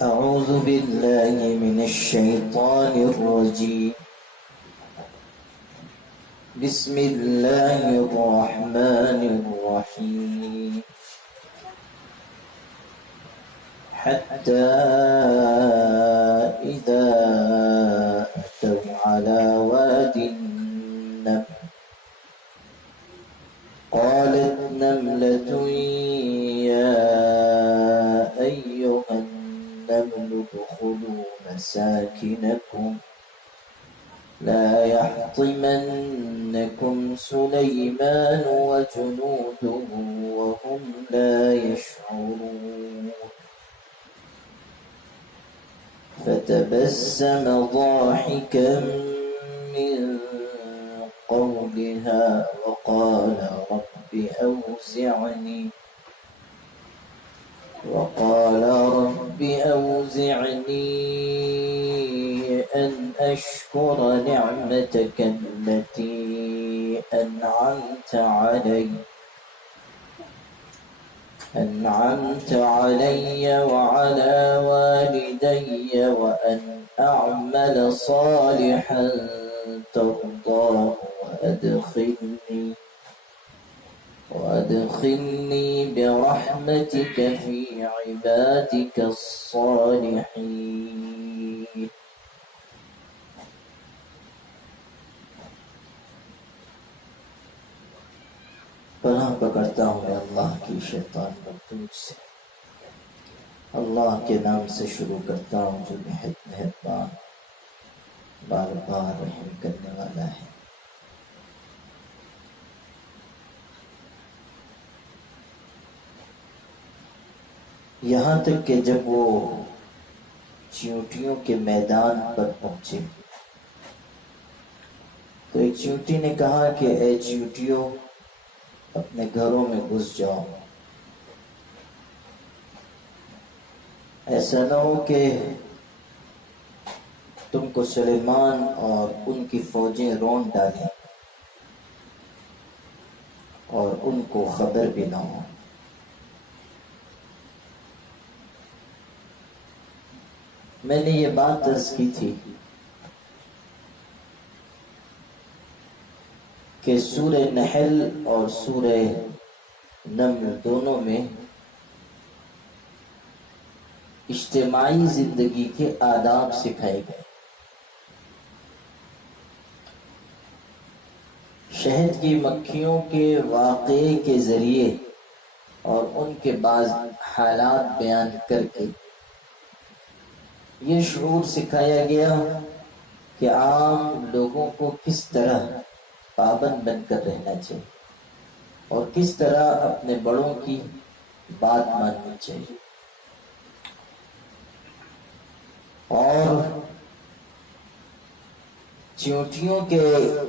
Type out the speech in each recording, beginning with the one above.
أعوذ بالله من الشيطان الرجيم. بسم الله الرحمن الرحيم. حتى إذا أتوا على واد النمل قالت نملة يا أيها النمل ادخلوا مساكنكم لا يحطمنكم سليمان وجنوده وهم لا يشعرون. فتبسم ضاحكا من قولها وقال رب أوزعني أن أشكر نعمتك التي أنعمت علي وعلى والدي وأن أعمل صالحا ترضاه وأدخلني برحمتك في عبادك الصالحين. پناہ پکڑتا ہوں میں اللہ کی شیطان مردود سے. اللہ کے نام سے شروع کرتا ہوں جو نہایت مہربان بار بار رحم کرنے والا ہے. یہاں تک کہ جب وہ چیونٹیوں کے میدان پر پہنچے تو ایک چیونٹی نے کہا کہ اے چیونٹیوں اپنے گھروں میں گھس جاؤ، ایسا نہ ہو کہ تم کو سلیمان اور ان کی فوجیں رون ڈالیں اور ان کو خبر بھی نہ ہو. میں نے یہ بات عرض کی تھی کہ سورہ نحل اور سورہ نمل دونوں میں اجتماعی زندگی کے آداب سکھائے گئے. شہد کی مکھیوں کے واقعے کے ذریعے اور ان کے بعض حالات بیان کر کے یہ شعور سکھایا گیا کہ عام لوگوں کو کس طرح پابند بن کر رہنا چاہیے اور کس طرح اپنے بڑوں کی بات ماننی چاہیے. اور چیونٹیوں کے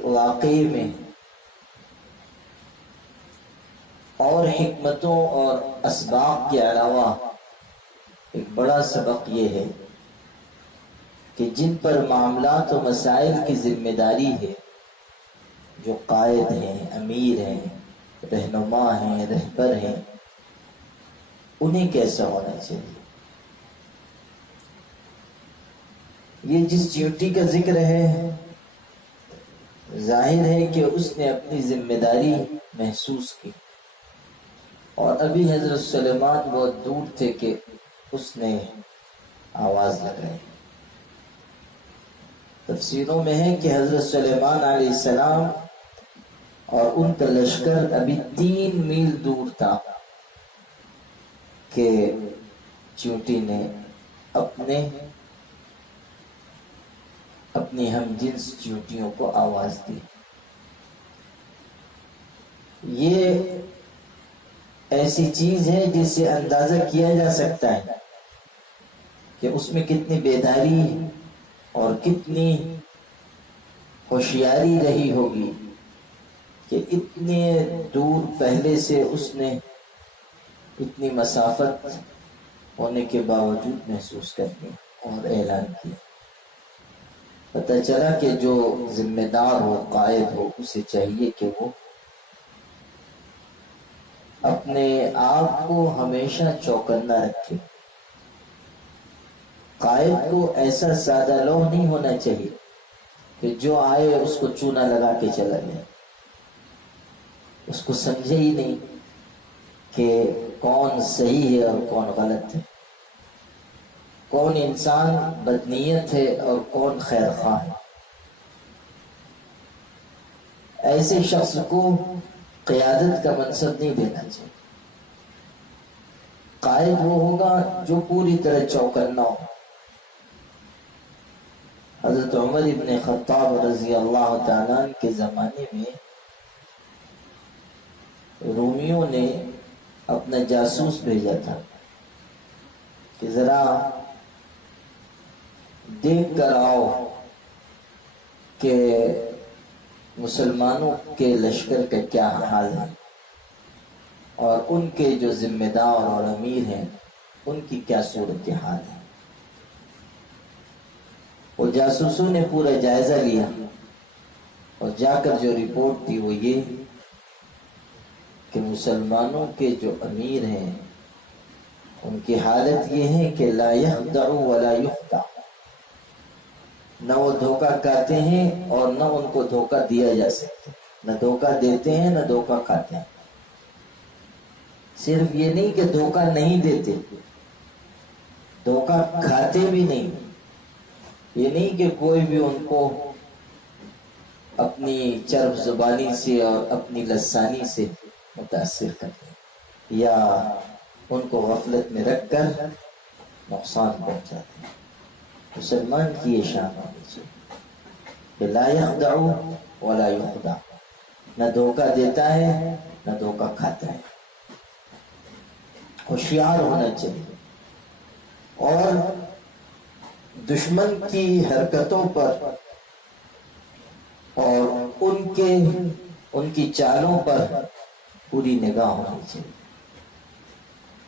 واقعے میں اور حکمتوں اور اسباق کے علاوہ ایک بڑا سبق یہ ہے کہ جن پر معاملات و مسائل کی ذمہ داری ہے، جو قائد ہیں، امیر ہیں، رہنما ہیں، رہبر ہیں، انہیں کیسا ہونا چاہیے. یہ جس چیونٹی کا ذکر ہے ظاہر ہے کہ اس نے اپنی ذمہ داری محسوس کی، اور ابھی حضرت سلیمان بہت دور تھے کہ اس نے آواز لگائی. تفسیروں میں ہے کہ حضرت سلیمان علیہ السلام اور ان کا لشکر ابھی 3 میل دور تھا کہ چیونٹی نے اپنی ہم جنس چیونٹیوں کو آواز دی. یہ ایسی چیز ہے جس سے اندازہ کیا جا سکتا ہے کہ اس میں کتنی بیداری اور کتنی ہوشیاری رہی ہوگی کہ اتنے دور پہلے سے اس نے اتنی مسافت ہونے کے باوجود محسوس کرنے اور اعلان کیا. پتہ چلا کہ جو ذمہ دار ہو، قائد ہو، اسے چاہیے کہ وہ اپنے آپ کو ہمیشہ چوکنا رکھے قائد کو ایسا سادہ لوح نہیں ہونا چاہیے کہ جو آئے اس کو چونا لگا کے چلا جائے، اس کو سمجھے ہی نہیں کہ کون صحیح ہے اور کون غلط ہے، کون انسان بدنیت ہے اور کون خیر خواہ ہے۔ ایسے شخص کو قیادت کا منصب نہیں دینا چاہیے۔ قائد وہ ہوگا جو پوری طرح چوکنا ہو۔ حضرت عمر ابن خطاب رضی اللہ تعالیٰ عنہ کے زمانے میں رومیوں نے اپنا جاسوس بھیجا تھا کہ ذرا دیکھ کر آؤ کہ مسلمانوں کے لشکر کا کیا حال ہے اور ان کے جو ذمہ دار اور امیر ہیں ان کی کیا صورت حال ہے۔ وہ جاسوسوں نے پورا جائزہ لیا اور جا کر جو رپورٹ دی وہ یہ کہ مسلمانوں کے جو امیر ہیں ان کی حالت یہ ہے کہ لا یخدع ولا یخدع، نہ وہ دھوکہ کھاتے ہیں اور نہ ان کو دھوکہ دیا جا سکتا، نہ دھوکہ دیتے ہیں نہ دھوکہ کھاتے ہیں۔ صرف یہ نہیں کہ دھوکہ نہیں دیتے، دھوکہ کھاتے بھی نہیں۔ یہ نہیں کہ کوئی بھی ان کو اپنی چرب زبانی سے اور اپنی لسانی سے متاثر کرتے یا ان کو غفلت میں رکھ کر نقصان پہنچاتے ہیں۔ مسلمان کی یہ شان ہونی چاہیے کہ لا یخدع ولا یخدع، نہ دھوکہ دیتا ہے نہ دھوکہ کھاتا ہے، ہوشیار ہونا چاہیے اور دشمن کی حرکتوں پر اور ان کی چالوں پر پوری نگاہ ہونی چاہیے،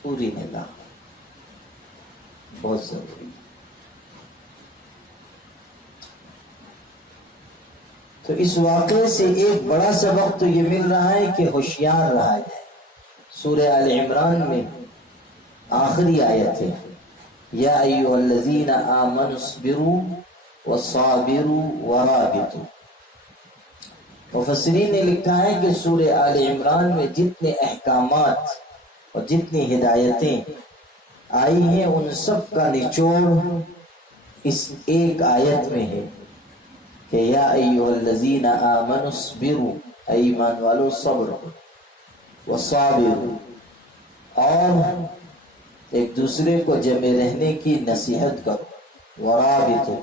پوری نگاہ بہت ضروری ہے۔ تو اس واقعے سے ایک بڑا سبق تو یہ مل رہا ہے کہ ہوشیار رہا جائے۔ سورہ آل عمران میں آخری آیت ہے یا ایھا الذین آمنوا اصبروا وصابروا ورابطوا۔ مفسرین نے لکھا ہے کہ سورہ آل عمران میں جتنے احکامات اور جتنی ہدایتیں آئی ہیں ان سب کا نچوڑ اس ایک آیت میں ہے کہ یا ایھا الذین آمنوا اصبروا، اے ایمان والو صبر وصابروا، اور ایک دوسرے کو جمع رہنے کی نصیحت کرو، ورابطوا،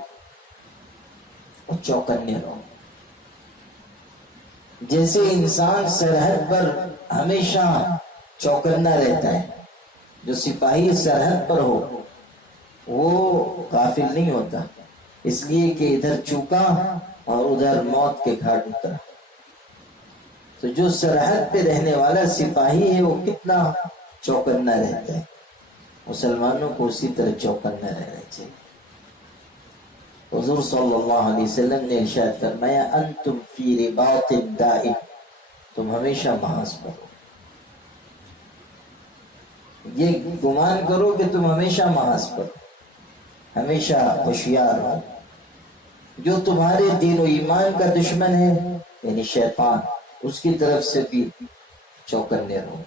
اور چوکنے رہو۔ جیسے انسان سرحد پر ہمیشہ چوکنا رہتا ہے، جو سپاہی سرحد پر ہو وہ غافل نہیں ہوتا، اس لیے کہ ادھر چوکا اور ادھر موت کے گھاٹ اترا۔ تو جو سرحد پہ رہنے والا سپاہی ہے وہ کتنا چوکنا رہتا ہے، مسلمانوں کو اسی طرح چوکنا رہنا چاہیے۔ حضور صلی اللہ علیہ وسلم نے ارشاد فرمایا انتم فی رباط دائم، تم ہمیشہ محاذ پر ہو۔ یہ گمان کرو کہ تم ہمیشہ محاذ پر ہو، ہمیشہ ہوشیار ہو۔ جو تمہارے دین و ایمان کا دشمن ہے یعنی شیطان، اس کی طرف سے بھی چوکنے رہو،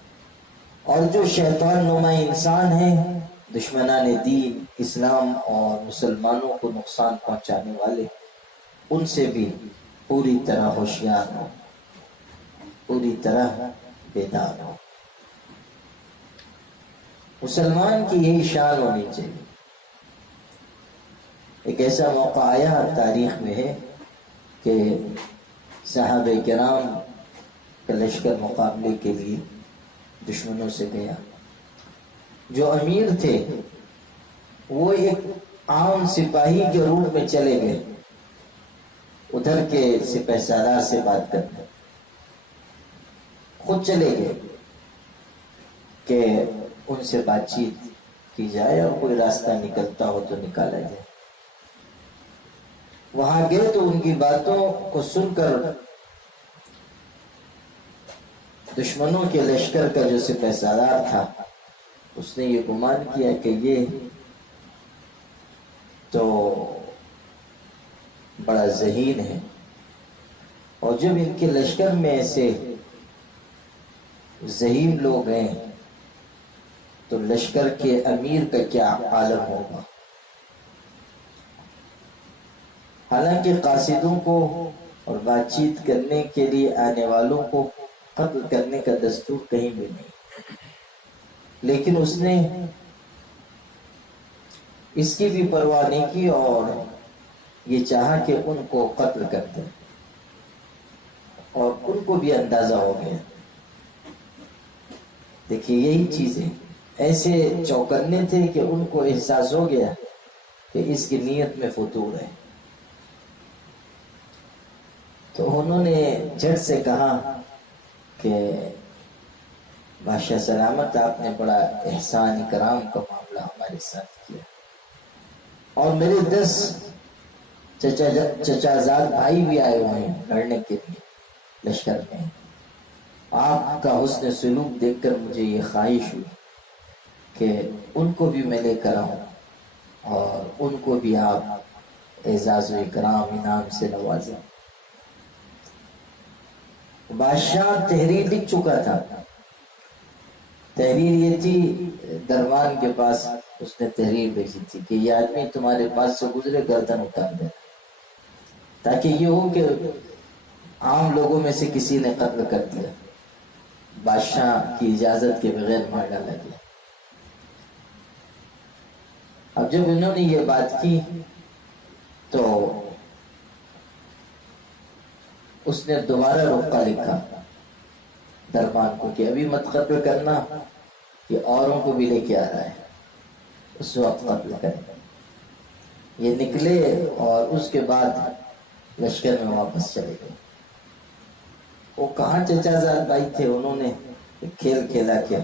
اور جو شیطان نما انسان ہیں، دشمنان دین اسلام اور مسلمانوں کو نقصان پہنچانے والے، ان سے بھی پوری طرح ہوشیار ہو، پوری طرح بیدار ہو۔ مسلمان کی یہی شان ہونی چاہیے۔ ایک ایسا موقع آیا تاریخ میں ہے کہ صحابہ کرام کا لشکر مقابلے کے لیے دشمنوں سے گیا۔ جو امیر تھے وہ ایک عام سپاہی کے روپ میں چلے گئے ادھر کے سپہ سالار سے بات کرنے، خود چلے گئے کہ ان سے بات چیت کی جائے اور کوئی راستہ نکلتا ہو تو نکالا جائے۔ وہاں گئے تو ان کی باتوں کو سن کر دشمنوں کے لشکر کا جو سپہ سالار تھا اس نے یہ گمان کیا کہ یہ تو بڑا ذہین ہے، اور جب ان کے لشکر میں ایسے ذہین لوگ ہیں تو لشکر کے امیر کا کیا عالم ہوگا۔ حالانکہ قاصدوں کو اور بات چیت کرنے کے لیے آنے والوں کو قتل کرنے کا دستور کہیں بھی نہیں، لیکن اس نے اس کی بھی پرواہ نہیں کی اور یہ چاہا کہ ان کو قتل کر دے، اور ان کو بھی اندازہ ہو گیا۔ دیکھیے یہی چیزیں ایسے چوکنے تھے کہ ان کو احساس ہو گیا کہ اس کی نیت میں فتور ہے، تو انہوں نے جھٹ سے کہا کہ بادشاہ سلامت، آپ نے بڑا احسان اکرام کا معاملہ ہمارے ساتھ کیا، اور میرے 10 چچا زاد بھائی بھی آئے ہوئے ہیں لڑنے کے لیے لشکر میں۔ آپ کا حسن سلوک دیکھ کر مجھے یہ خواہش ہوئی کہ ان کو بھی میں لے کر آؤں اور ان کو بھی آپ اعزاز و اکرام انعام سے نوازیں۔ بادشاہ تحریر لکھ چکا تھا، تحریر یہ تھی، دربان کے پاس اس نے تحریر بھیجی تھی کہ یہ آدمی تمہارے پاس سے گزرے گردن اتار دے، تاکہ یہ ہو کہ عام لوگوں میں سے کسی نے قتل کر دیا، بادشاہ کی اجازت کے بغیر مار ڈالا گیا۔ اب جب انہوں نے یہ بات کی تو اس نے دوبارہ رقعہ لکھا دربان کو کہ ابھی مت قتل کرنا، کہ اوروں کو بھی لے کے آ رہا ہے، اس وقت قتل کریں۔ یہ نکلے اور اس کے بعد لشکر میں واپس چلے گئے۔ وہ کہاں چچا زاد بھائی تھے، انہوں نے کھیل کھیلا کہ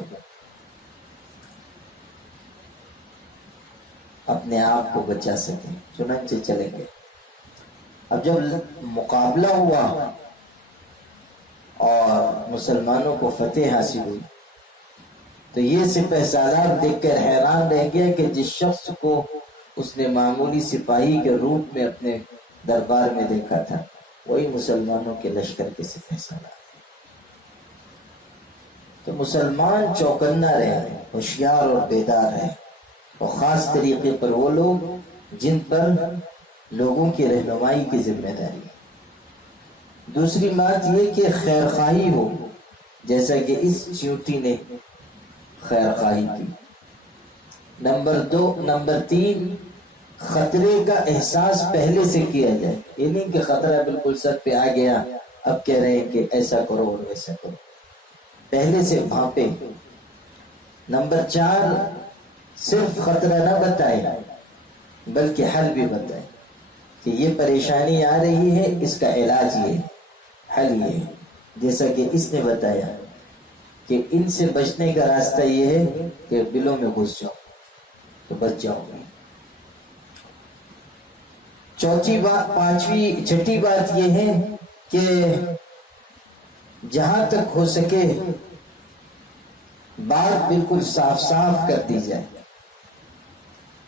اپنے آپ کو بچا سکے، چنانچہ چلے گئے۔ اب جب مقابلہ ہوا اور مسلمانوں کو فتح حاصل ہوئی تو یہ سپہ سالار دیکھ کر حیران رہ گیا کہ جس شخص کو اس نے معمولی سپاہی کے روپ میں اپنے دربار میں دیکھا تھا وہی مسلمانوں کے لشکر کے سپہ سالار۔ تو مسلمان چوکنا رہے، ہوشیار اور بیدار رہے، اور خاص طریقے پر وہ لوگ جن پر لوگوں کی رہنمائی کی ذمہ داری ہے۔ دوسری بات یہ کہ خیر خواہی ہو، جیسا کہ اس چیونٹی نے خیر خواہی کی۔ نمبر 3، خطرے کا احساس پہلے سے کیا جائے، یہ نہیں کہ خطرہ بالکل سر پہ آ گیا اب کہہ رہے ہیں کہ ایسا کرو اور ویسا کرو، پہلے سے بھانپے۔ نمبر 4، صرف خطرہ نہ بتائے بلکہ حل بھی بتائے کہ یہ پریشانی آ رہی ہے، اس کا علاج یہ ہے، حل یہ ہے، جیسا کہ اس نے بتایا کہ ان سے بچنے کا راستہ یہ ہے کہ بلوں میں گھس جاؤ تو بچ جاؤ گے۔ چھٹی بات یہ ہے کہ جہاں تک ہو سکے بات بالکل صاف صاف کر دی جائے،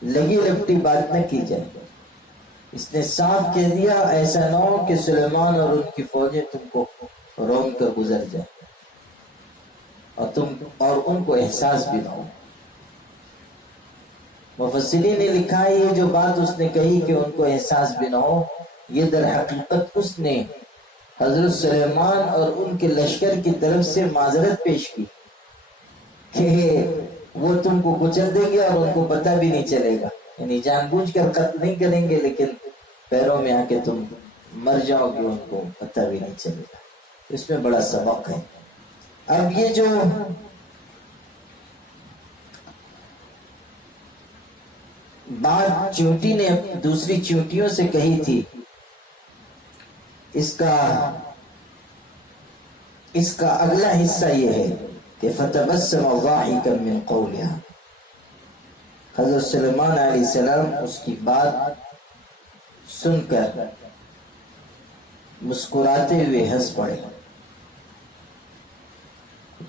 لگی لپٹی بات نہ کی جائے۔ اس نے صاف کہہ دیا، ایسا نہ ہو کہ سلیمان اور ان کی فوجیں تم کو روم کر گزر جائے اور ان کو احساس بھی نہ ہو۔ مفسرین نے لکھا ہے یہ جو بات اس نے کہی کہ ان کو احساس بھی نہ ہو، یہ در حقیقت اس نے حضرت سلیمان اور ان کے لشکر کی طرف سے معذرت پیش کی کہ وہ تم کو کچل دیں گے اور ان کو پتہ بھی نہیں چلے گا، یعنی جان بوجھ کر قتل نہیں کریں گے لیکن پیروں میں آ کے تم مر جاؤ گے، ان کو پتہ بھی نہیں چلے گا۔ اس میں بڑا سبق ہے۔ اب یہ جو بات چیونٹی نے دوسری چیونٹیوں سے کہی تھی، اس کا اگلا حصہ یہ ہے کہ فتبسم ضاحكا من قولها، حضرت سلیمان علیہ السلام اس کی بات سن کر مسکراتے ہوئے ہنس پڑے۔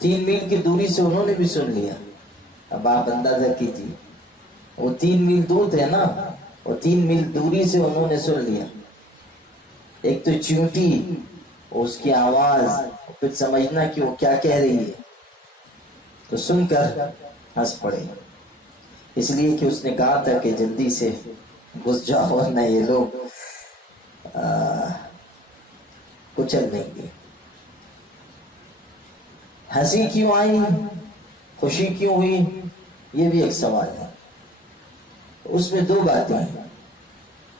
3 میل کی دوری سے انہوں نے بھی سن لیا۔ اب آپ اندازہ کیجیے، وہ 3 میل دور تھے نا، اور 3 میل دوری سے انہوں نے سن لیا. ایک تو چیونٹی، اس کی آواز، پھر سمجھنا کہ وہ کیا کہہ رہی ہے، تو سن کر ہنس پڑے، اس لیے کہ اس نے کہا تھا کہ جلدی سے گھس جاؤ ورنہ یہ لوگ کچل دیں گے. ہنسی کیوں آئی، خوشی کیوں ہوئی، یہ بھی ایک سوال ہے. اس میں 2 باتیں ہیں.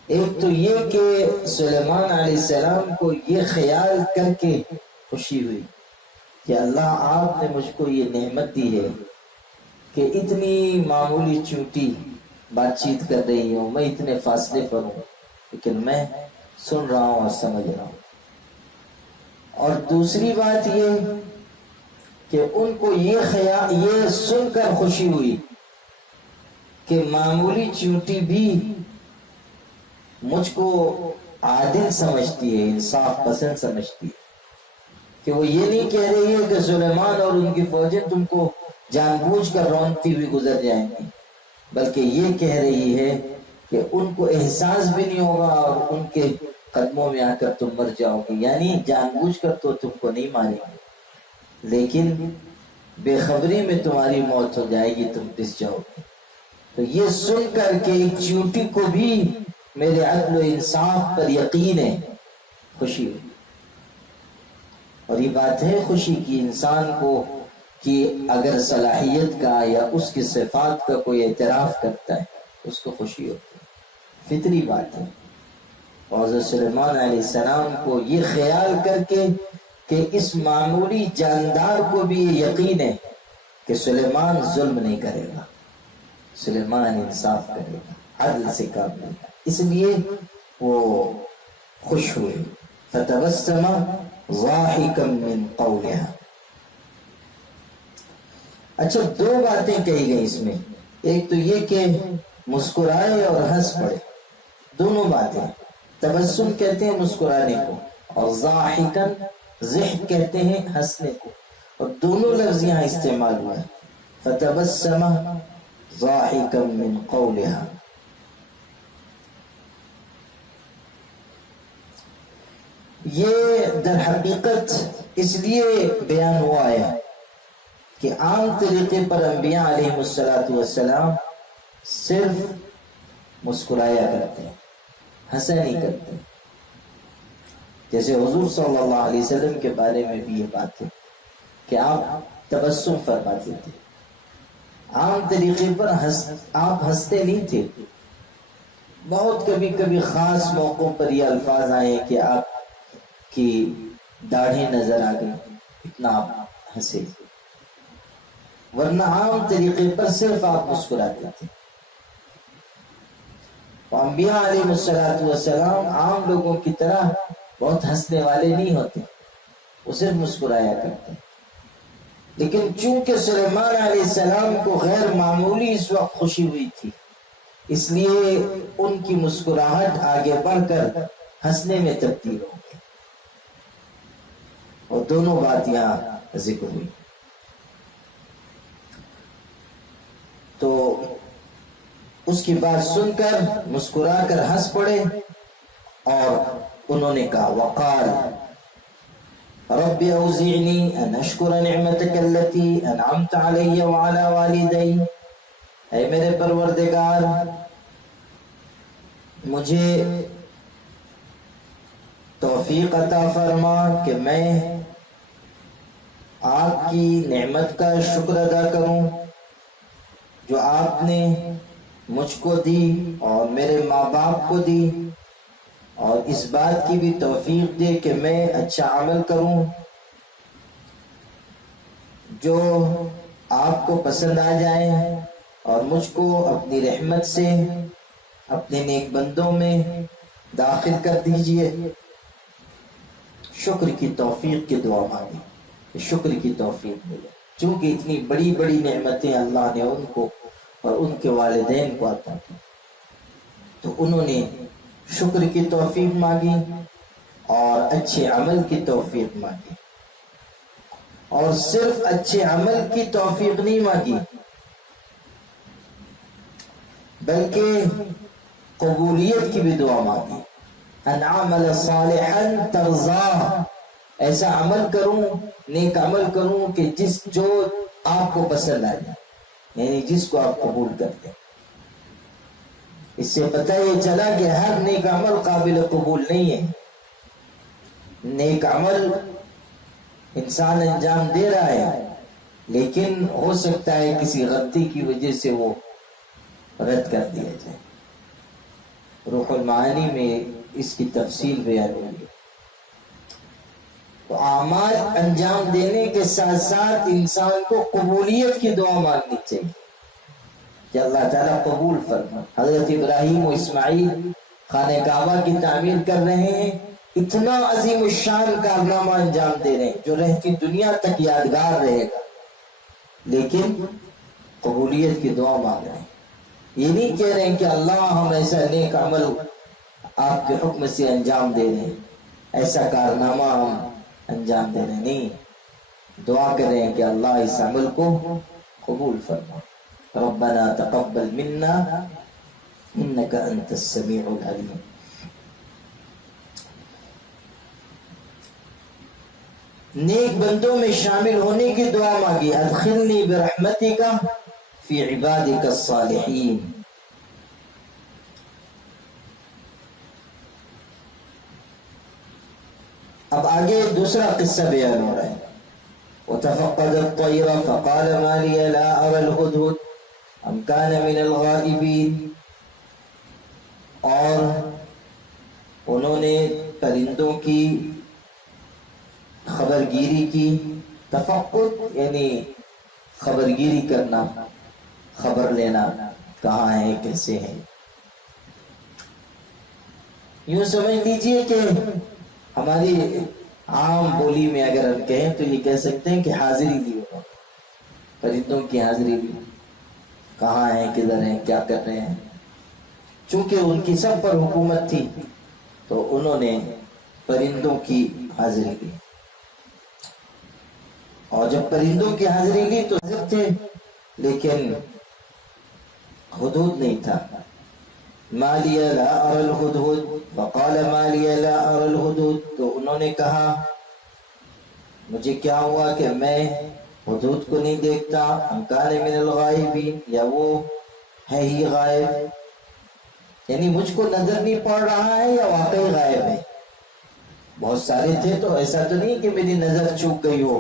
ایک تو یہ کہ سلیمان علیہ السلام کو یہ خیال کر کے خوشی ہوئی کہ اللہ آپ نے مجھ کو یہ نعمت دی ہے کہ اتنی معمولی چونٹی بات چیت کر رہی ہوں، میں اتنے فاصلے پر ہوں لیکن میں سن رہا ہوں اور سمجھ رہا ہوں. اور دوسری بات یہ کہ ان کو یہ سن کر خوشی ہوئی کہ معمولی چیونٹی بھی مجھ کو عادل سمجھتی ہے، انصاف پسند سمجھتی ہے، کہ وہ یہ نہیں کہہ رہی ہے کہ سلیمان اور ان کی فوجیں تم کو جان بوجھ کر رونقتی ہوئی گزر جائیں گی، بلکہ یہ کہہ رہی ہے کہ ان کو احساس بھی نہیں ہوگا اور ان کے قدموں میں آ کر تم مر جاؤ گے. یعنی جان بوجھ کر تو تم کو نہیں ماریں گے، لیکن بے خبری میں تمہاری موت ہو جائے گی، تم پس جاؤ گے. تو یہ سن کر کے ایک چیونٹی کو بھی میرے عدل و انصاف پر یقین ہے، خوشی ہوئی. اور یہ بات ہے خوشی کی انسان کو کہ اگر صلاحیت کا یا اس کی صفات کا کوئی اعتراف کرتا ہے اس کو خوشی ہوتی ہے، فطری بات ہے. اور حضرت سلیمان علیہ السلام کو یہ خیال کر کے کہ اس معمولی جاندار کو بھی یہ یقین ہے کہ سلیمان ظلم نہیں کرے گا، سلیمان انصاف کرے گا، عدل سے کام لے گا، اس لیے وہ خوش ہوئے. فتبسم ضاحكا من قولها. اچھا 2 باتیں کہی گئی اس میں. ایک تو یہ کہ مسکرائے اور ہنس پڑے، دونوں باتیں. تبسم کہتے ہیں مسکرانے کو، اور ضاحکا ضحک کہتے ہیں ہنسنے کو، اور دونوں لفظ یہاں استعمال ہوا ہے. فتبسم ضاحكا من قولها. یہ در حقیقت اس لیے بیان ہوا ہے کہ عام طریقے پر انبیاء علیہ السلام صرف مسکرایا کرتے ہیں، ہنسا نہیں کرتے. جیسے حضور صلی اللہ علیہ وسلم کے بارے میں بھی یہ بات ہے کہ آپ تبسم فرماتے تھے. عام طریقے پر آپ ہنستے نہیں تھے. بہت کبھی کبھی خاص موقعوں پر یہ الفاظ آئے کہ آپ کی داڑھی نظر آ گئی، اتنا آپ ہنسے، ورنہ عام طریقے پر صرف آپ مسکراتے تھے. انبیاء علیہ السلام عام لوگوں کی طرح بہت ہنسنے والے نہیں ہوتے، وہ صرف مسکرایا کرتے. لیکن چونکہ سلیمان علیہ السلام کو غیر معمولی اس وقت خوشی ہوئی تھی، اس لیے ان کی مسکراہٹ آگے بڑھ کر ہنسنے میں تبدیل ہو گئی، اور دونوں بات یہاں ذکر ہوئی. تو اس کی بات سن کر مسکرا کر ہنس پڑے، اور انہوں نے کہا وقال رب اوزعنی ان اشکر نعمتک التي انعمت علی وعلی والدی. اے میرے پروردگار، مجھے توفیق عطا فرما کہ میں آپ کی نعمت کا شکر ادا کروں جو آپ نے مجھ کو دی اور میرے ماں باپ کو دی، اور اس بات کی بھی توفیق دے کہ میں اچھا عمل کروں جو آپ کو پسند آ جائے، اور مجھ کو اپنی رحمت سے اپنے نیک بندوں میں داخل کر دیجئے. شکر کی توفیق کی دعا مانگی، شکر کی توفیق ملے، چونکہ اتنی بڑی بڑی نعمتیں اللہ نے ان کو اور ان کے والدین کو عطا کی، تو انہوں نے شکر کی توفیق مانگی اور اچھے عمل کی توفیق مانگی. اور صرف اچھے عمل کی توفیق نہیں مانگی، بلکہ قبولیت کی بھی دعا مانگی. ان عمل صالحا ترضاه، ایسا عمل کروں، نیک عمل کروں کہ جو آپ کو پسند آ جائے، یعنی جس کو آپ قبول کر دیں. اس سے پتہ یہ چلا کہ ہر نیک عمل قابل قبول نہیں ہے. نیک عمل انسان انجام دے رہا ہے، لیکن ہو سکتا ہے کسی غلطی کی وجہ سے وہ رد کر دیا جائے. روح المعانی میں اس کی تفصیل بیان ہوئی ہے. تو اعمال انجام دینے کے ساتھ ساتھ انسان کو قبولیت کی دعا مانگنی چاہیے کہ اللہ تعالیٰ قبول فرما. حضرت ابراہیم و اسماعیل خانہ کعبہ کی تعمیر کر رہے ہیں، اتنا عظیم الشان کارنامہ انجام دے رہے ہیں جو رہتی دنیا تک یادگار رہے گا، لیکن قبولیت کی دعا مانگ رہے ہیں. یہ نہیں کہہ رہے ہیں کہ اللہ ہم ایسا نیک عمل آپ کے حکم سے انجام دے رہے ہیں، ایسا کارنامہ ہم انجام دے رہے ہیں. نہیں، دعا کر رہے ہیں کہ اللہ اس عمل کو قبول فرما. ربنا تقبل منا انك انت السميع العليم. نیک بندوں میں شامل ہونے کی دعا مانگی. ادخلنی برحمتک فی عبادک الصالحین. اب آگے دوسرا قصہ بیان ہو رہا ہے. وتفقد الطير فقال ما لي لا أرى الهدهد أم كان من الغائبين. اور انہوں نے پرندوں کی خبرگیری کی. تفقد یعنی خبرگیری کرنا، خبر لینا، کہاں ہے، کیسے ہے. یوں سمجھ لیجئے کہ ہماری عام بولی میں اگر ہم کہیں تو یہ کہہ سکتے ہیں کہ حاضری دی انہوں نے، پرندوں کی حاضری دی، کہاں ہیں، کدھر ہیں، کیا کر رہے ہیں. چونکہ ان کی سب پر حکومت تھی تو انہوں نے پرندوں کی حاضری دی. اور جب پرندوں کی حاضری لی تو حاضر تھے، لیکن حدود نہیں تھا. ما لی لا ارى الهدهد فقال ما لی لا ارى الهدهد. تو انہوں نے کہا مجھے کیا ہوا کہ میں حدود کو نہیں دیکھتا. ام کان من الغائبین، یا وہ ہے ہی غائب، یعنی مجھ کو نظر نہیں پڑ رہا ہے یا واقعی غائب ہے. بہت سارے تھے تو ایسا تو نہیں کہ میری نظر چوک گئی ہو.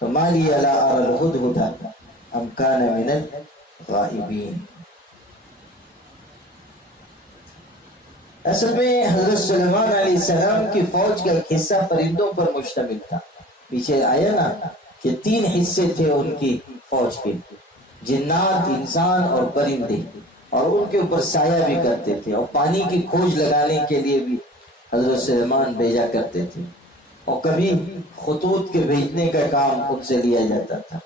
تو ما لی لا ارى الهدهد ام کان من الغائبین. اصل میں حضرت سلیمان علیہ السلام کی فوج کا ایک حصہ پرندوں پر مشتمل تھا. پیچھے آیا نا کہ 3 حصے تھے ان کی فوج کے، جنات، انسان اور پرندے، اور ان کے اوپر سایہ بھی کرتے تھے. اور پانی کی کھوج لگانے کے لیے بھی حضرت سلیمان بھیجا کرتے تھے. اور کبھی خطوط کے بھیجنے کا کام خود سے لیا جاتا تھا،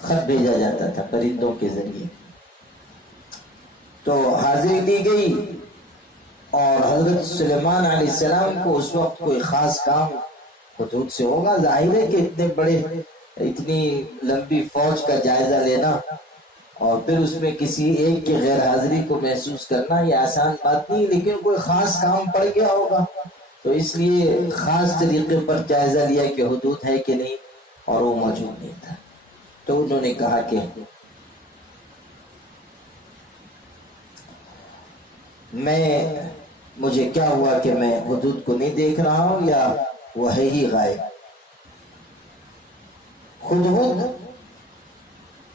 خط بھیجا جاتا تھا پرندوں کے ذریعے. تو حاضری دی گئی اور حضرت سلیمان علیہ السلام کو اس وقت کوئی خاص کام خطوط سے ہوگا. ظاہر ہے کہ اتنی لمبی فوج کا جائزہ لینا اور پھر اس میں کسی ایک کی غیر حاضری کو محسوس کرنا یہ آسان بات نہیں، لیکن کوئی خاص کام پڑ گیا ہوگا تو اس لیے خاص طریقے پر جائزہ لیا کہ حدود ہے کہ نہیں، اور وہ موجود نہیں تھا. تو انہوں نے کہا کہ مجھے کیا ہوا کہ میں حدود کو نہیں دیکھ رہا ہوں یا وہ ہے ہی غائب. ہدہد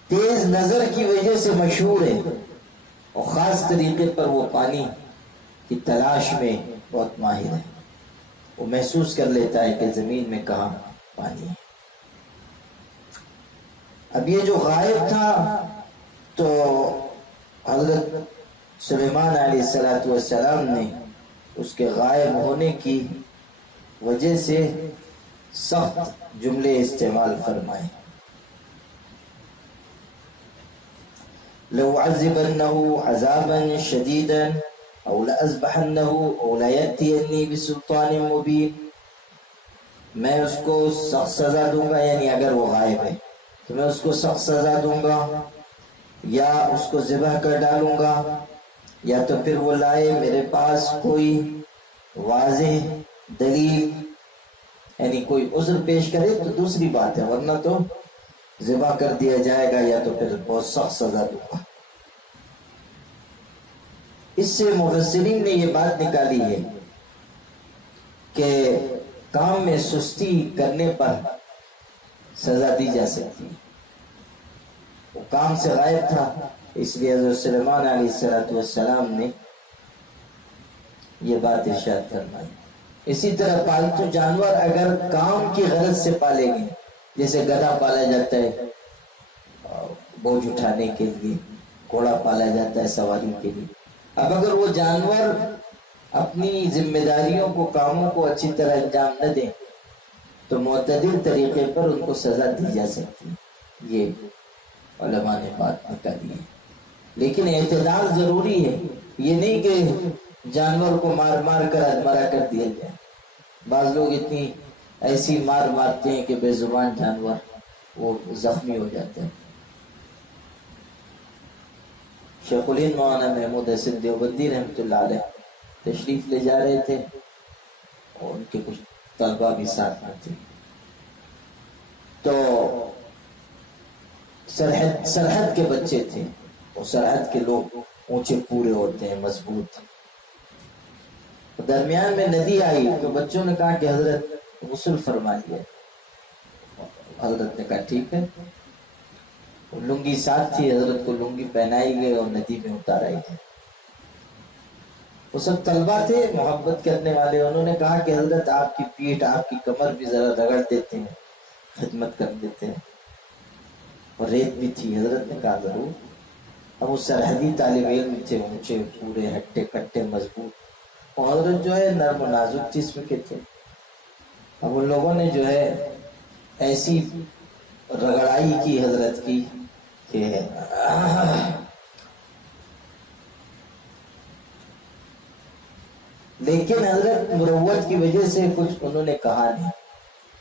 تیز نظر کی وجہ سے مشہور ہے اور خاص طریقے پر وہ پانی کی تلاش میں بہت ماہر ہے. وہ محسوس کر لیتا ہے کہ زمین میں کہاں پانی ہے. اب یہ جو غائب تھا تو حضرت سلیمان علیہ السلام نے اس کے غائب ہونے کی وجہ سے سخت جملے استعمال فرمائے. لو عذبنه عذابا شديدا او لأذبحنه او ليأتيني بسلطان مبين. میں اس کو سخت سزا دوں گا، یعنی اگر وہ غائب ہے تو میں اس کو سخت سزا دوں گا، یا اس کو ذبح کر ڈالوں گا، یا تو پھر وہ لائے میرے پاس کوئی واضح دلیل، یعنی کوئی عذر پیش کرے تو دوسری بات ہے، ورنہ تو ذبح کر دیا جائے گا یا تو پھر بہت سخت سزا دوں گا۔ اس سے مفسرین نے یہ بات نکالی ہے کہ کام میں سستی کرنے پر سزا دی جا سکتی ہے۔ وہ کام سے غائب تھا، اس لیے حضرت سلیمان علیہ السلام نے یہ بات ارشاد فرمائی۔ اسی طرح پالتو جانور اگر کام کی غرض سے پالے گئے، جیسے گدھا پالا جاتا ہے بوجھ اٹھانے کے لیے، گھوڑا پالا جاتا ہے سواری کے لیے، اب اگر وہ جانور اپنی ذمہ داریوں کو، کاموں کو اچھی طرح انجام نہ دیں تو معتدل طریقے پر ان کو سزا دی جا سکتی ہے۔ یہ علماء نے بات نکالی ہے، لیکن اعتدال ضروری ہے۔ یہ نہیں کہ جانور کو مار مار کر ادمرا کر دیا جائے۔ بعض لوگ اتنی ایسی مار مارتے ہیں کہ بے زبان جانور وہ زخمی ہو جاتے ہیں۔ شیخ الہند مولانا محمود حسن دیوبندی رحمۃ اللہ علیہ تشریف لے جا رہے تھے اور ان کے کچھ طلبہ بھی ساتھ میں تھے، تو سرحد کے بچے تھے، اور سرحد کے لوگ اونچے پورے ہوتے ہیں، مضبوط۔ درمیان میں ندی آئی تو بچوں نے کہا کہ حضرت غسل فرمائیے۔ حضرت نے کہا ٹھیک ہے۔ لنگی ساتھ تھی، حضرت کو لنگی پہنائی گئی اور ندی میں اتارائی گئی۔ وہ سب طلبہ تھے محبت کرنے والے، انہوں نے کہا کہ حضرت آپ کی پیٹھ، آپ کی کمر بھی ذرا رگڑ دیتے ہیں، خدمت کر دیتے ہیں، اور ریت بھی تھی۔ حضرت نے کہا ضرور۔ اب وہ سرحدی طالب علم تھے، اونچے پورے، ہٹے کٹے، مضبوط، اور حضرت جو ہے نرم و نازک جسم کے تھے۔ اب ان لوگوں نے جو ہے ایسی رگڑائی کی حضرت کی کہ لیکن حضرت مروت کی وجہ سے کچھ انہوں نے کہا نہیں،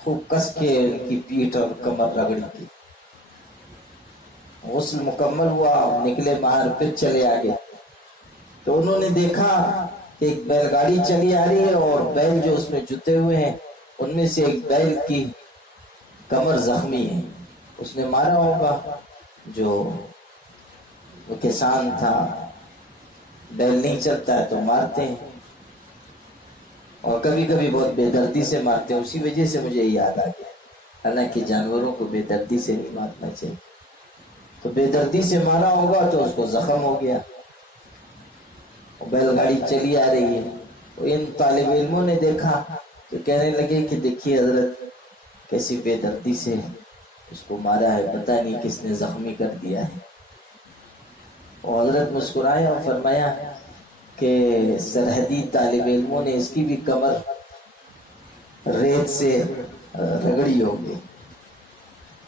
خوب کس کے ان کی پیٹھ اور کمر رگڑی کی۔ غسل مکمل ہوا، نکلے باہر، پھر چلے آگے تو انہوں نے دیکھا کہ ایک بیل گاڑی چلی آ رہی ہے اور بیل جو اس میں جتے ہوئے ہیں ان میں سے ایک بیل کی کمر زخمی ہے۔ اس نے مارا ہوگا، جو وہ کسان تھا، بیل نہیں چلتا ہے تو مارتے ہیں، اور کبھی کبھی بہت بے دردی سے مارتے ہیں۔ اسی وجہ سے مجھے یاد آ گیا، حالانکہ جانوروں کو بے دردی سے نہیں مارنا چاہیے، تو بے دردی سے مارا ہوگا تو اس کو زخم ہو گیا۔ بیل گاڑی چلی آ رہی ہے تو ان طالب علموں نے دیکھا تو کہنے لگے کہ دیکھیے حضرت کیسی بے دردی سے اس کو مارا ہے، پتہ نہیں کس نے زخمی کر دیا ہے۔ اور حضرت مسکرائے اور فرمایا کہ سرحدی طالب علموں نے اس کی بھی کمر ریت سے رگڑی ہوگی۔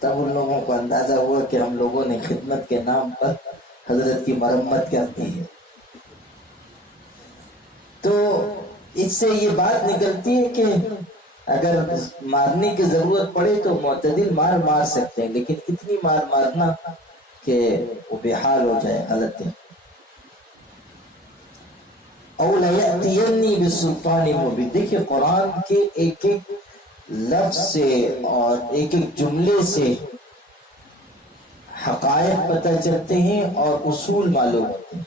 تب ان لوگوں کو اندازہ ہوا کہ ہم لوگوں نے خدمت کے نام پر حضرت کی مرمت کر دی ہے۔ تو اس سے یہ بات نکلتی ہے کہ اگر مارنے کی ضرورت پڑے تو معتدل مار سکتے ہیں، لیکن اتنی مارنا کہ وہ بے حال ہو جائے غلط ہے۔ او لَيَأْتِيَنِّي بِسُلْطَانٍ مُبِينٍ، دیکھیں قرآن کے ایک ایک لفظ سے اور ایک ایک جملے سے حقائق پتہ چلتے ہیں اور اصول معلوم ہوتے ہیں۔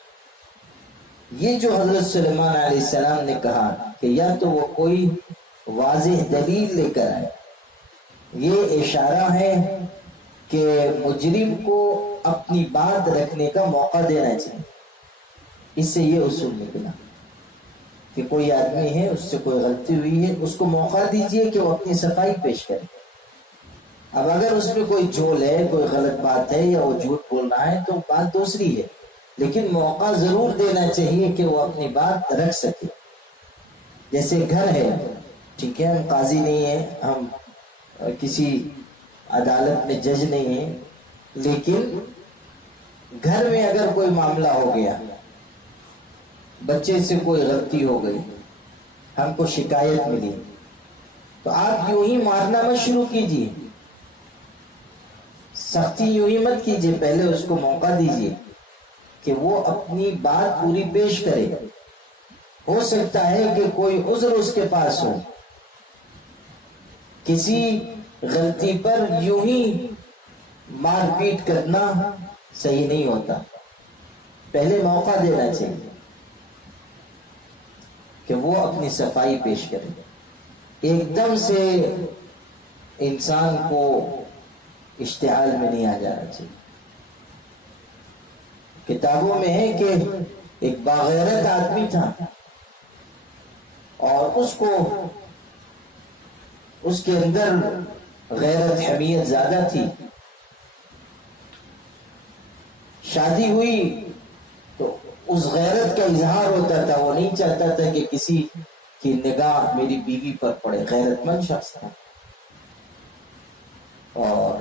یہ جو حضرت سلیمان علیہ السلام نے کہا کہ یا تو وہ کوئی واضح دلیل لے کر آئے، یہ اشارہ ہے کہ مجرم کو اپنی بات رکھنے کا موقع دینا چاہیے۔ اس سے یہ اصول نکلا کہ کوئی آدمی ہے، اس سے کوئی غلطی ہوئی ہے، اس کو موقع دیجئے کہ وہ اپنی صفائی پیش کرے۔ اب اگر اس میں کوئی جھول ہے، کوئی غلط بات ہے یا وہ جھوٹ بول رہا ہے تو بات دوسری ہے، لیکن موقع ضرور دینا چاہیے کہ وہ اپنی بات رکھ سکے۔ جیسے گھر ہے، ٹھیک ہے، ہم قاضی نہیں ہیں، ہم کسی عدالت میں جج نہیں ہیں، لیکن گھر میں اگر کوئی معاملہ ہو گیا، بچے سے کوئی غلطی ہو گئی، ہم کو شکایت ملی، تو آپ یوں ہی مارنا مت شروع کیجیے، سختی یوں ہی مت کیجیے، پہلے اس کو موقع دیجیے کہ وہ اپنی بات پوری پیش کرے. ہو سکتا ہے کہ کوئی عذر اس کے پاس ہو، کسی غلطی پر یوں ہی مار پیٹ کرنا صحیح نہیں ہوتا. پہلے موقع دینا چاہیے کہ وہ اپنی صفائی پیش کرے. ایک دم سے انسان کو اشتعال میں نہیں آ جانا چاہیے. کتابوں میں ہے کہ ایک باغیرت آدمی تھا اور اس کے اندر غیرت حمیت زیادہ تھی. شادی ہوئی تو اس غیرت کا اظہار ہوتا تھا. وہ نہیں چاہتا تھا کہ کسی کی نگاہ میری بیوی پر پڑے. غیرت مند شخص تھا اور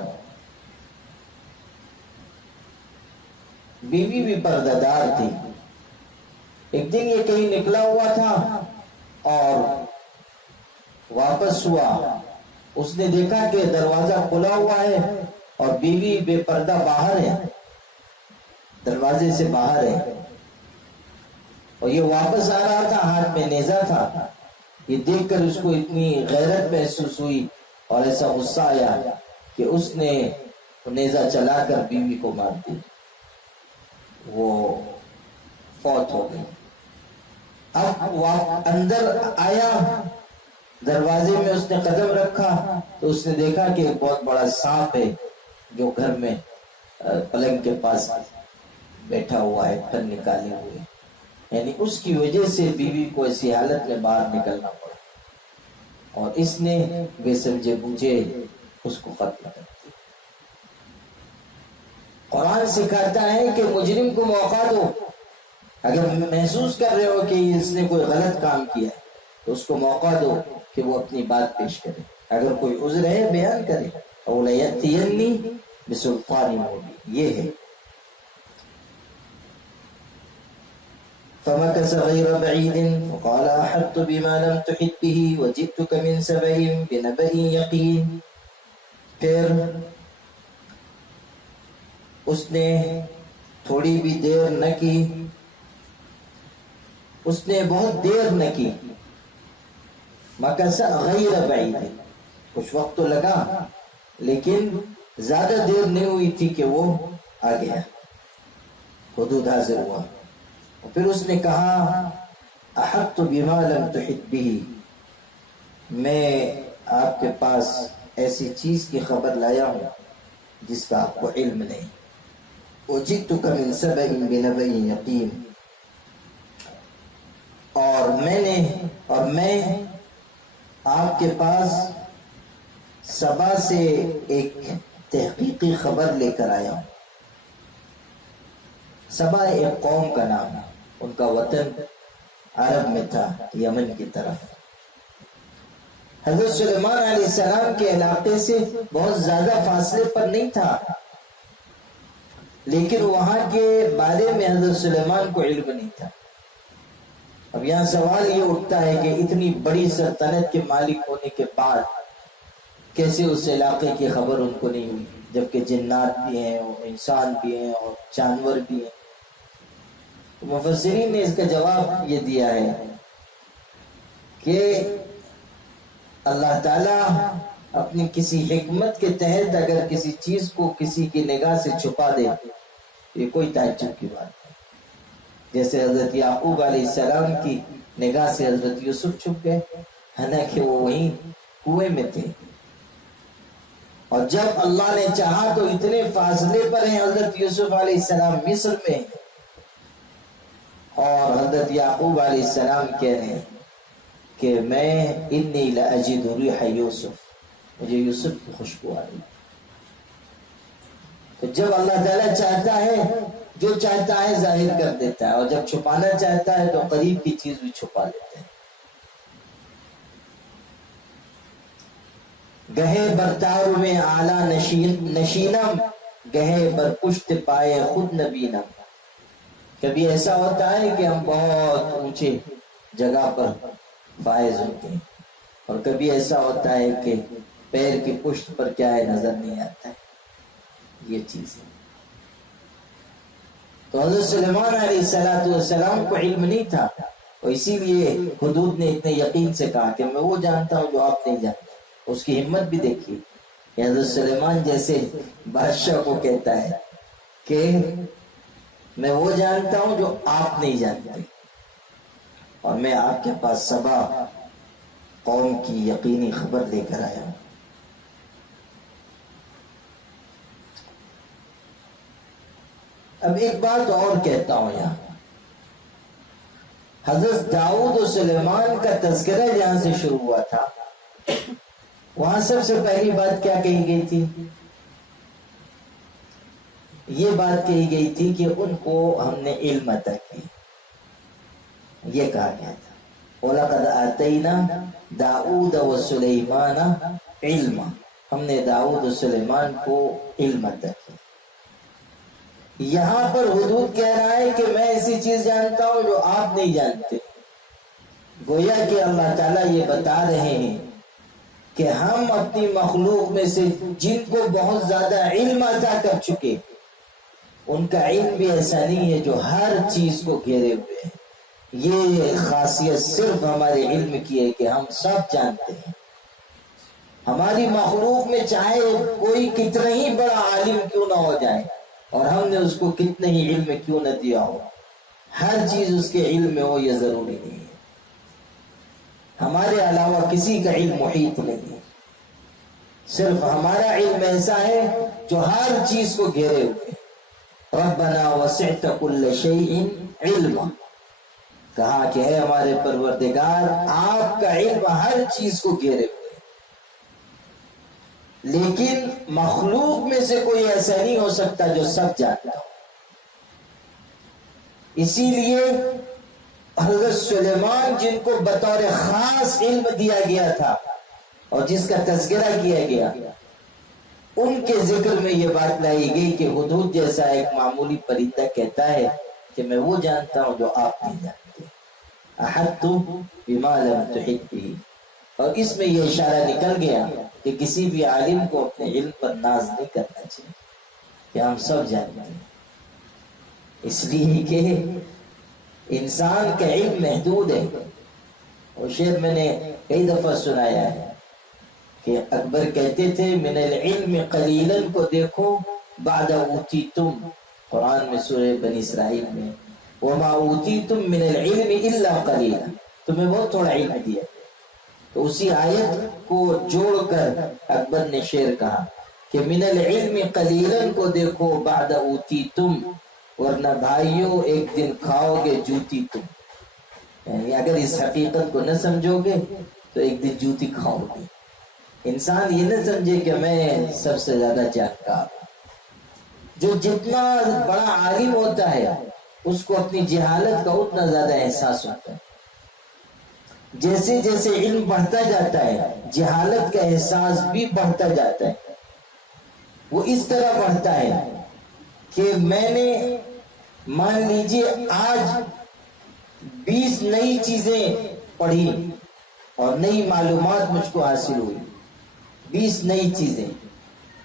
بیوی بھی پردہ دار تھی. ایک دن یہ کہیں نکلا ہوا تھا اور واپس ہوا. اس نے دیکھا کہ دروازہ کھلا ہوا ہے اور بیوی بے پردہ باہر ہے، دروازے سے باہر ہے. اور یہ واپس آ رہا تھا، ہاتھ میں نیزہ تھا. یہ دیکھ کر اس کو اتنی غیرت محسوس ہوئی اور ایسا غصہ آیا کہ اس نے نیزہ چلا کر بیوی کو مار دی. وہ فوت ہو گئی. اب وہ اندر آیا، دروازے میں اس نے قدم رکھا تو اس نے دیکھا کہ ایک بہت بڑا سانپ ہے جو گھر میں پلنگ کے پاس بیٹھا ہوا ہے، پھر نکالے ہوئے. یعنی اس کی وجہ سے بیوی کو ایسی حالت میں باہر نکلنا پڑا اور اس نے بے سمجھے بوجھے اس کو قتل کر دیا. قرآن سکھاتا ہے کہ مجرم کو موقع دو. اگر محسوس کر رہے ہو کہ اس نے کوئی غلط کام کیا تو اس کو موقع دو کہ وہ اپنی بات پیش کرے. اگر کوئی عذر ہے بیان کرے. اوليأتيني بسلطان مبين. یہ ہے. فمكث غير بعيد وقال أحطت بما لم تحط به وجئتك من سبأ بنبأ يقين. پھر اس نے تھوڑی بھی دیر نہ کی، اس نے بہت دیر نہ کی. مکث غیر بعید، کچھ وقت تو لگا لیکن زیادہ دیر نہیں ہوئی تھی کہ وہ آ گیا، حدود حاضر ہوا. پھر اس نے کہا احطت بما لم تحط به، میں آپ کے پاس ایسی چیز کی خبر لایا ہوں جس کا آپ کو علم نہیں. وجئتک من سبأ بنبأ یقین، اور میں آپ کے پاس سبا سے ایک تحقیقی خبر لے کر آیا ہوں. سبا ایک قوم کا نام ہے، ان کا وطن عرب میں تھا، یمن کی طرف. حضرت سلیمان علیہ السلام کے علاقے سے بہت زیادہ فاصلے پر نہیں تھا، لیکن وہاں کے بارے میں حضرت سلیمان کو علم نہیں تھا. اب یہاں سوال یہ اٹھتا ہے کہ اتنی بڑی سلطنت کے مالک ہونے کے بعد کیسے اس علاقے کی خبر ان کو نہیں ہوئی، جبکہ جنات بھی ہیں اور انسان بھی ہیں اور جانور بھی ہیں. مفسرین نے اس کا جواب یہ دیا ہے کہ اللہ تعالیٰ اپنی کسی حکمت کے تحت اگر کسی چیز کو کسی کی نگاہ سے چھپا دے، یہ کوئی تعجب کی بات نہیں. جیسے حضرت یعقوب علیہ السلام کی نگاہ سے حضرت یوسف چھپ گئے، حالانکہ وہ وہیں کنویں میں تھے. اور جب اللہ نے چاہا تو اتنے فاصلے پر ہیں حضرت یوسف علیہ السلام مصر میں، اور حضرت یعقوب علیہ السلام کہہ رہے ہیں کہ میں انی لاجد ریح یوسف، مجھے یوسف کی خوشبو آ رہی. تو جب اللہ تعالیٰ چاہتا ہے، جو چاہتا ہے ظاہر کر دیتا ہے، اور جب چھپانا چاہتا ہے تو قریب کی چیز بھی چھپا دیتا ہے. گہے برتاؤ میں اعلیٰ نشینم، گہے بر پشت پائے خود نبینم. کبھی ایسا ہوتا ہے کہ ہم بہت اونچے جگہ پر فائز ہوتے ہیں، اور کبھی ایسا ہوتا ہے کہ پیر کی پشت پر کیا ہے نظر نہیں آتا ہے. یہ چیز ہے. تو حضرت سلیمان علیہ السلام کو علم نہیں تھا، اور اسی لیے حدود نے اتنے یقین سے کہا کہ میں وہ جانتا ہوں جو آپ نہیں جانتے۔ اس کی ہمت بھی دیکھیے کہ حضرت سلیمان جیسے بادشاہ کو کہتا ہے کہ میں وہ جانتا ہوں جو آپ نہیں جانتے، اور میں آپ کے پاس سبا قوم کی یقینی خبر لے کر آیا ہوں۔ اب ایک بات اور کہتا ہوں یہاں، حضرت داؤد و سلیمان کا تذکرہ جہاں سے شروع ہوا تھا، وہاں سب سے پہلی بات کیا کہی گئی تھی؟ یہ بات کہی گئی تھی کہ ان کو ہم نے علم عطا کی، یہ کہا گیا تھا وَلَقَدْ آتَيْنَا دَاؤُودَ وَسُلَيْمَانَ عِلْمًا، ہم نے داؤد و سلیمان کو علم عطا کیا۔ یہاں پر حدود کہہ رہا ہے کہ میں ایسی چیز جانتا ہوں جو آپ نہیں جانتے۔ گویا کہ اللہ تعالیٰ یہ بتا رہے ہیں کہ ہم اپنی مخلوق میں سے جن کو بہت زیادہ علم عطا کر چکے، ان کا علم بھی ایسا نہیں ہے جو ہر چیز کو گھیرے ہوئے ہے۔ یہ خاصیت صرف ہمارے علم کی ہے کہ ہم سب جانتے ہیں۔ ہماری مخلوق میں چاہے کوئی کتنا ہی بڑا عالم کیوں نہ ہو جائے، اور ہم نے اس کو کتنے ہی علم کیوں نہ دیا ہو، ہر چیز اس کے علم میں ہو یہ ضروری نہیں ہے۔ ہمارے علاوہ کسی کا علم محیط نہیں ہے، صرف ہمارا علم ایسا ہے جو ہر چیز کو گھیرے ہوئے۔ ربنا وسعت كل شيء علما، کہا کہ اے ہمارے پروردگار آپ کا علم ہر چیز کو گھیرے ہوئے، لیکن مخلوق میں سے کوئی ایسا نہیں ہو سکتا جو سب جانتا ہو۔ اسی لیے حضرت سلیمان جن کو بطور خاص علم دیا گیا تھا اور جس کا تذکرہ کیا گیا، ان کے ذکر میں یہ بات لائی گئی کہ حدود جیسا ایک معمولی پرندہ کہتا ہے کہ میں وہ جانتا ہوں جو آپ نہیں جانتے۔ احطت بما لم تحط به، اور اس میں یہ اشارہ نکل گیا کہ کسی بھی عالم کو اپنے علم پر ناز نہیں کرنا چاہیے کہ ہم سب جانتے ہیں، اس لیے کہ انسان کا علم محدود ہے۔ اور شعر میں نے کئی دفعہ سنایا ہے کہ اکبر کہتے تھے من العلم قلیلا کو دیکھو بعد اوتیتم، قرآن میں سورہ بنی اسرائیل میں وما اوتیتم من العلم الا قلیلا، تمہیں بہت تھوڑا علم دیا۔ تو اسی آیت کو جوڑ کر اکبر نے شعر کہا کہ من العلم قلیلا کو دیکھو بعد اوتیتم، ورنہ بھائیو ایک دن کھاؤ گے جوتی تم، یعنی اگر اس حقیقت کو نہ سمجھو گے تو ایک دن جوتی کھاؤ گے۔ انسان یہ نہ سمجھے کہ میں سب سے زیادہ جانکار ہوں۔ جو جتنا بڑا عالم ہوتا ہے اس کو اپنی جہالت کا اتنا زیادہ احساس ہوتا ہے۔ جیسے جیسے علم بڑھتا جاتا ہے جہالت کا احساس بھی بڑھتا جاتا ہے۔ وہ اس طرح بڑھتا ہے کہ میں نے مان لیجیے آج 20 نئی چیزیں پڑھی اور نئی معلومات مجھ کو حاصل ہوئی، 20 نئی چیزیں،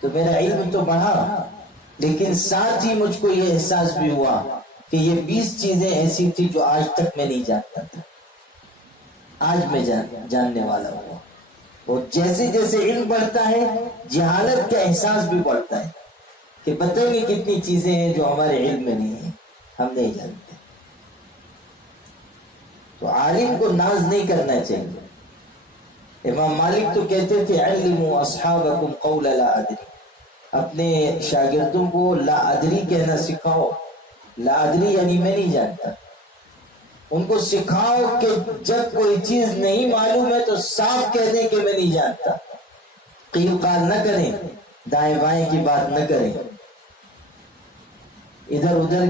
تو میرا علم تو بڑھا، لیکن ساتھ ہی مجھ کو یہ احساس بھی ہوا کہ یہ 20 چیزیں ایسی تھی جو آج تک میں نہیں جانتا تھا، آج میں جاننے والا ہوا۔ اور جیسے جیسے علم بڑھتا ہے جہالت کا احساس بھی بڑھتا ہے کہ بتائیں گے کتنی چیزیں ہیں جو ہمارے علم میں نہیں ہیں، ہم نہیں جانتے۔ تو عالم کو ناز نہیں کرنا چاہیے۔ امام مالک تو کہتے تھے علموا اصحابکم قول لا ادری، اپنے شاگردوں کو لا ادری کہنا سکھاؤ۔ لا ادری یعنی میں نہیں جانتا، ان کو سکھاؤ کہ جب کوئی چیز نہیں معلوم ہے تو صاف کہہ دیں کہ میں نہیں جانتا، قیل قال نہ کریں، دائیں بائیں کی بات نہ کریں، ادھر ادھر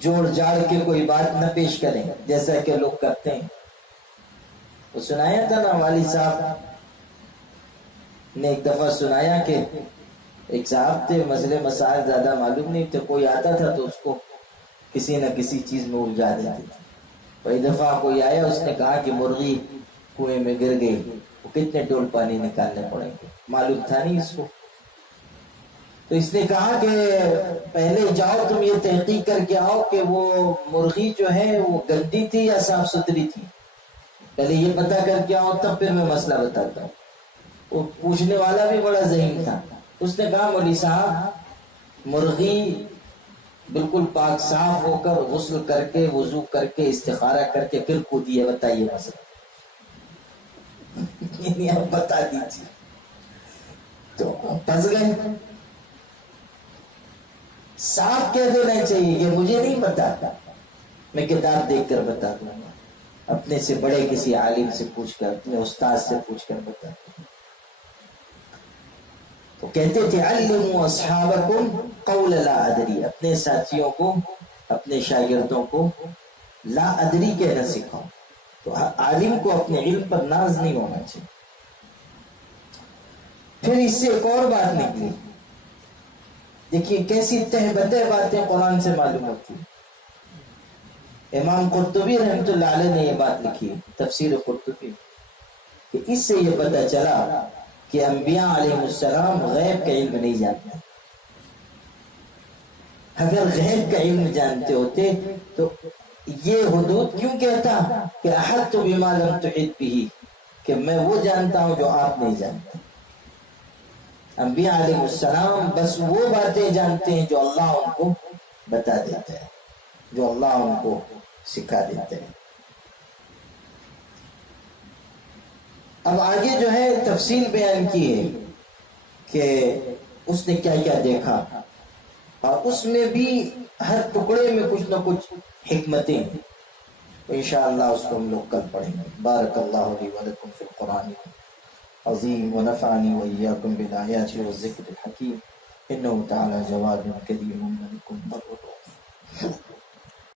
جوڑ جاڑ کے کوئی بات نہ پیش کریں جیسا کہ لوگ کرتے ہیں۔ وہ سنایا تھا نا، والد صاحب نے ایک دفعہ سنایا کہ ایک صاحب تھے، مسئلے مسائل زیادہ معلوم نہیں تھے، کوئی آتا تھا تو اس کو کسی نہ کسی چیز میں الجھا دیتے تھے۔ تو ایک دفعہ کوئی آیا، اس نے کہا کہ مرغی کنویں میں گر گئی، وہ کتنے ڈول پانی نکالنے پڑیں گے، معلوم تھا نہیں اس کو۔ تو اس نے کہا کہ پہلے جاؤ تم یہ تحقیق کر کے آؤ کہ وہ مرغی جو ہے وہ گندی تھی یا صاف ستھری تھی، پہلے یہ پتہ کر کے آؤ تب پھر میں مسئلہ بتاتا ہوں۔ وہ پوچھنے والا بھی بڑا ذہین تھا، اس نے کہا مولوی صاحب مرغی بالکل پاک صاف ہو کر غسل کر کے وضو کر کے استخارہ کر کے پھر کودی ہے، بتائیے مسئلہ یعنی آپ بتا دیجیے۔ تو پھنس گئے، صاف کہہ دینا چاہیے کہ مجھے نہیں بتاتا، میں کتاب دیکھ کر بتا دوں گا، اپنے سے بڑے کسی عالم سے پوچھ کر، اپنے استاد سے پوچھ کر بتا دوں۔ تو کہتے تھے علموا اصحابکم قول لا ادری، اپنے ساتھیوں کو اپنے شاگردوں کو لا ادری کہنا سکھاؤ۔ تو عالم کو اپنے علم پر ناز نہیں ہونا چاہیے۔ پھر اس سے ایک اور بات نکلی، دیکھیے کیسی تہ بتہ باتیں قرآن سے معلوم ہوتی ہیں۔ امام قرطبی رحمۃ اللہ علیہ نے یہ بات لکھی تفسیر قرطبی کہ اس سے یہ پتہ چلا کہ انبیاء علیہ السلام غیب کا علم نہیں جانتے۔ اگر غیب کا علم جانتے ہوتے تو یہ حدود کیوں کہتا کہ احط بما لم تحط به، کہ میں وہ جانتا ہوں جو آپ نہیں جانتے۔ انبیاء علیہ السلام بس وہ باتیں جانتے ہیں جو اللہ ان کو بتا دیتا ہے، جو اللہ ان کو سکھا دیتا ہے۔ اب آگے جو ہے تفصیل بیان کی ہے کہ اس نے کیا کیا دیکھا، اور اس میں بھی ہر ٹکڑے میں کچھ نہ کچھ حکمتیں ہیں۔ تو انشاءاللہ اس کو ہم لوگ کل پڑھیں گے۔ بارک اللہ لی ولکم فی القرآن عظیم ونفعنی وإیاکم بالآیات والذکر الحکیم، انہ تعالی جواد کریم ملک بر